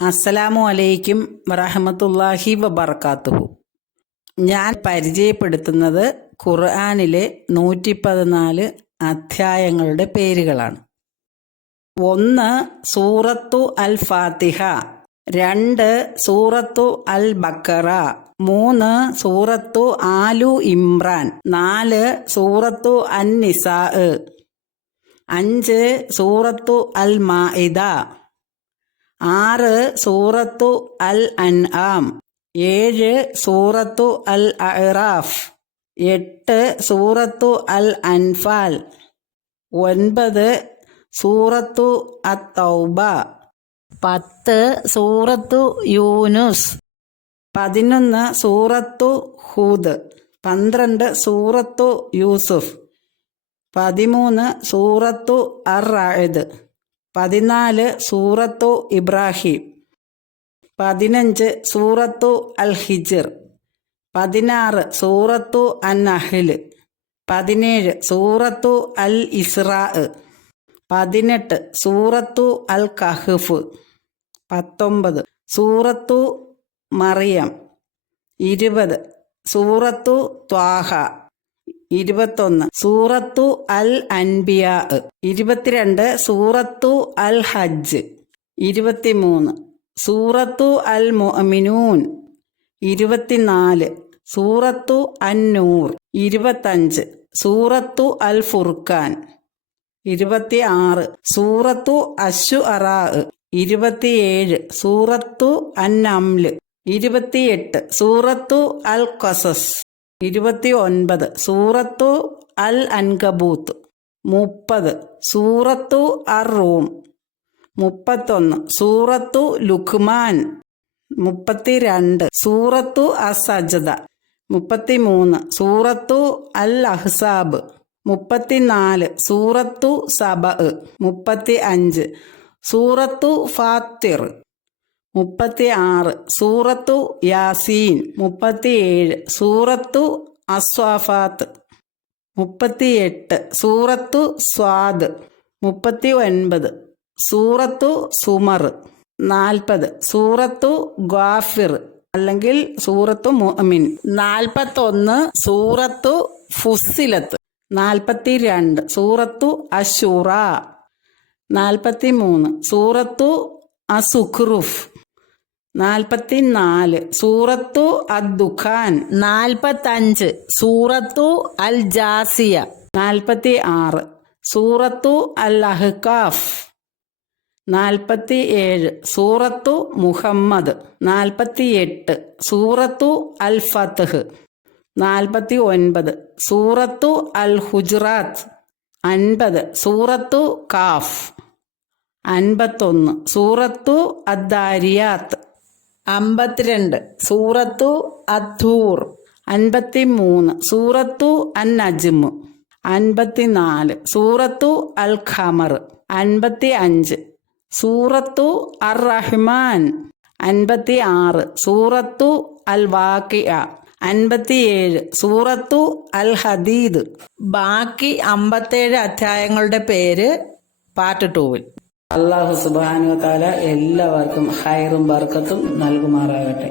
അസ്സലാമു അലൈക്കും വറഹമത്തല്ലാഹി വബർക്കാത്തുഹു. ഞാൻ പരിചയപ്പെടുത്തുന്നത് ഖുർആാനിലെ നൂറ്റി പതിനാല് അധ്യായങ്ങളുടെ പേരുകളാണ്. ഒന്ന് സൂറത്തു അൽ ഫാത്തിഹ രണ്ട് സൂറത്തു അൽ ബക്കറ മൂന്ന് സൂറത്തു ആലു ഇമ്രാൻ നാല് സൂറത്തു അൻ നിസാ അഞ്ച് സൂറത്തു അൽ മാഇദ ആറ് സൂറത്തു അൽ അൻആം ഏഴ് സൂറത്തു അൽ അറാഫ് എട്ട് സൂറത്തു അൽ അൻഫാൽ ഒൻപത് സൂറത്തു തൗബ പത്ത് സൂറത്തു യൂനുസ് പതിനൊന്ന് സൂറത്തു ഹൂദ് പന്ത്രണ്ട് സൂറത്തു യൂസുഫ് പതിമൂന്ന് സൂറത്തു അർ റായത് പതിനാല് സൂറത്തു ഇബ്രാഹിം. പതിനഞ്ച് സൂറത്തു അൽ ഹിജിർ പതിനാറ് സൂറത്തു അൻ അഹിൽ പതിനേഴ് സൂറത്തു അൽ ഇസ്രാ. പതിനെട്ട് സൂറത്തു അൽ കഹ്ഫ്. പത്തൊമ്പത് സൂറത്തു മറിയം. ഇരുപത് സൂറത്തു ത്വാഹ. ഇരുപത്തൊന്ന്. സൂറത്തു അൽ അൻബിയ. ഇരുപത്തിരണ്ട് സൂറത്തു അൽ ഹജ്ജ്. ഇരുപത്തിമൂന്ന്. സൂറത്തു അൽ മൊമിനൂൻ ഇരുപത്തിനാല്. സൂറത്തു അന്നൂർ ഇരുപത്തഞ്ച്. സൂറത്തു അൽ ഫുർഖാൻ. ഇരുപത്തി ആറ് സൂറത്തു അശു അറാ ഇരുപത്തിയേഴ്. സൂറത്തു അന്നംൽ ഇരുപത്തിയെട്ട്. സൂറത്തു അൽ ഖസസ്. ഇരുപത്തി ഒൻപത് സൂറത്തു അൽ അൻകബൂത്ത്. മുപ്പത്. സൂറത്തു അർ റൂം. മുപ്പത്തൊന്ന്. സൂറത്തു ലുഖ്മാൻ. മുപ്പത്തിരണ്ട്. സൂറത്തു അസജദ മുപ്പത്തിമൂന്ന്. സൂറത്തു അൽ അഹ്സാബ്. മുപ്പത്തിനാല്. സൂറത്തു സബ മുപ്പത്തി അഞ്ച് സൂറത്തു ഫാത്തിർ. മുപ്പത്തി ആറ് സൂറത്തു യാസീൻ. മുപ്പത്തിയേഴ്. സൂറത്തു അസ്വാഫാത്ത്. മുപ്പത്തിയെട്ട്. സൂറത്തു സ്വാദ്. മുപ്പത്തി ഒൻപത് സൂറത്തു സുമർ. നാൽപ്പത്. സൂറത്തു ഗ്വാഫിർ അല്ലെങ്കിൽ സൂറത്തു മുഅമിൻ. നാൽപ്പത്തൊന്ന്. സൂറത്തു ഫുസിലത്ത് നാൽപ്പത്തി രണ്ട് സൂറത്തു അശൂറ നാൽപ്പത്തി മൂന്ന് സൂറത്തു അസുഖ്റുഫ്. നാൽപ്പത്തി നാല് സൂറത്തു അദ്ദുഖാൻ. നാൽപ്പത്തഞ്ച്. സൂറത്തു അൽ ജാസിയ നാൽപ്പത്തി ആറ് സൂറത്തു അൽ അഹ്കാഫ് നാൽപ്പത്തി ഏഴ് സൂറത്തു മുഹമ്മദ്. നാൽപ്പത്തി എട്ട് സൂറത്തു അൽ ഫത്ത്ഹ് നാൽപ്പത്തി ഒൻപത് സൂറത്തു അൽ ഹുജറാത്ത് അൻപത്. സൂറത്തു കാഫ്. അൻപത്തൊന്ന്. സൂറത്തു അദ്ദാരിയാത്ത്. അമ്പത്തിരണ്ട്. സൂറത്തു അധൂർ. അൻപത്തി മൂന്ന് സൂറത്തു അൻ നജ്മ് അൻപത്തിനാല്. സൂറത്തു അൽ ഖമർ അൻപത്തി അഞ്ച് സൂറത്തു അർ റഹ്മാൻ അൻപത്തി ആറ് സൂറത്തു അൽ വാക്കിയ അൻപത്തിയേഴ്. സൂറത്തു അൽ ഹദീദ് ബാക്കി അമ്പത്തേഴ് അധ്യായങ്ങളുടെ പേര് പാർട്ട് ടൂവിൽ അള്ളാഹു സുബാനു താല എല്ലാവർക്കും ഹൈറും ബർക്കത്തും നൽകുമാറാകട്ടെ.